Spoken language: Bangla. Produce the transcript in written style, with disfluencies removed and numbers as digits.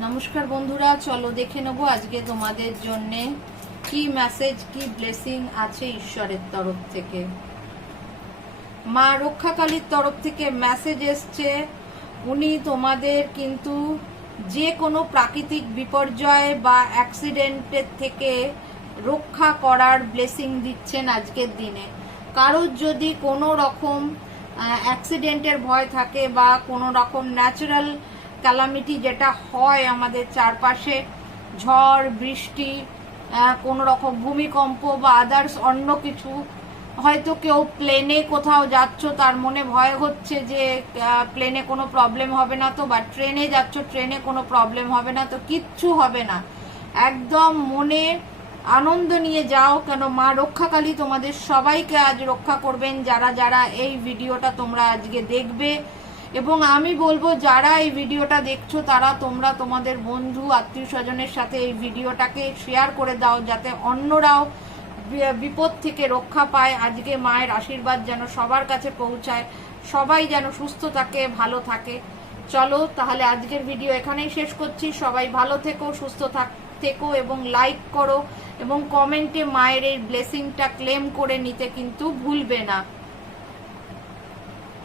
নমস্কার বন্ধুরা, চলো দেখে নেব আজকে তোমাদের জন্য কি মেসেজ, কি ব্লেসিং আছে ঈশ্বরের তরফ থেকে। মা রক্ষাকালীর তরফ থেকে মেসেজ এসছে। উনি তোমাদের কিন্তু যে কোনো প্রাকৃতিক বিপর্যয় বা অ্যাক্সিডেন্টের থেকে রক্ষা করার ব্লেসিং দিচ্ছেন আজকের দিনে। কারোর যদি কোনো রকম অ্যাক্সিডেন্টের ভয় থাকে বা কোনো রকম ন্যাচারাল ক্যালামিটি যেটা হয় আমাদের চারপাশে, ঝড় বৃষ্টি, কোনো রকম ভূমিকম্প বা আদার্স অন্য কিছু, হয়তো কেউ প্লেনে কোথাও যাচ্ছ তার মনে ভয় হচ্ছে যে প্লেনে কোনো প্রবলেম হবে না তো, বা ট্রেনে যাচ্ছ ট্রেনে কোনো প্রবলেম হবে না তো, কিচ্ছু হবে না। একদম মনে আনন্দ নিয়ে যাও, কেন মা রক্ষাকালী তোমাদের সবাইকে আজ রক্ষা করবেন যারা যারা এই ভিডিওটা তোমরা আজকে দেখবে। এবং আমি বলবো যারা এই ভিডিওটা দেখছো তারা তোমরা তোমাদের বন্ধু আত্মীয় স্বজনের সাথে এই ভিডিওটাকে শেয়ার করে দাও, যাতে অন্যরাও বিপদ থেকে রক্ষা পায়। আজকে মায়ের আশীর্বাদ যেন সবার কাছে পৌঁছায়, সবাই যেন সুস্থ থাকে, ভালো থাকে। চলো তাহলে আজকের ভিডিও এখানেই শেষ করছি। সবাই ভালো থেকো, সুস্থ থেকো এবং লাইক করো এবং কমেন্টে মায়ের এই ব্লেসিংটা ক্লেম করে নিতে কিন্তু ভুলবে না।